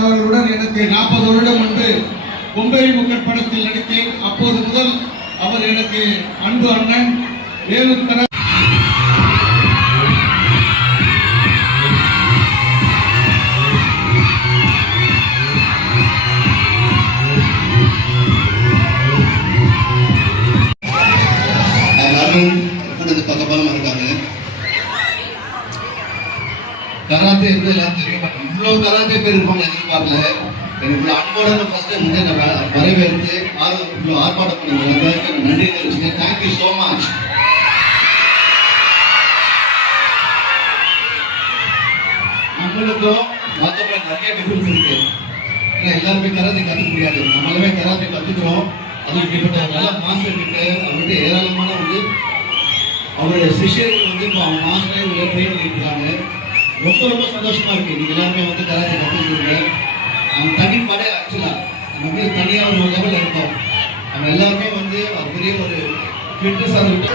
அவர்களுடன் எனக்கு நாற்பது வருடம் முன்பு கொம்பேரி முக்கட் படத்தில் நடித்தேன். அப்போது முதல் அவர் எனக்கு அன்பு அண்ணன் வேலுக்கர கராத்தே இருந்து எல்லாம் தெரியும். பட் இவ்வளவு கராத்தே பேர் இருப்பாங்க எதிர்பார்க்கல எனக்கு இவ்வளவு அன்போட ஃபர்ஸ்ட் டைம் வந்து நான் வ- வரவேற்று ஆறு- இவ்வளவு ஆர்ப்பாட்டம் பண்ணி எல்லாருக்கும் நன்றி தெரிவிச்சுங்க தேங்க்யூ ஸோ மச் நம்மளுக்கும் மற்றபடி நிறைய டிஃபரன்ஸ் இருக்கு. ஏன்னா எல்லாருமே கராத்தே கற்றுக்க முடியாது. நம்மளுமே கராத்தே கற்றுக்கிறோம் அது இப்படிப்பட்ட நல்ல மாஸ்டர் கிட்ட அவர்கிட்ட ஏராளமான வந்து அவருடைய சிஷியர்கள் வந்து இப்போ அவங்க மாஸ்டரே உள்ள ட்ரெயின் இருக்காங்க. ரொம்ப ரொம்ப சந்தோஷமா இருக்கு. நீங்க எல்லாருமே வந்து கராத்தே கத்துக்கிறீங்க நம்ம தனி படை ஆக்சுவலா நம்ம வந்து தனியா ஒரு லெவல்ல இருக்கோம். நம்ம எல்லாருமே வந்து ஒரு பெரிய ஒரு ஃபிட்னஸாக இருக்கு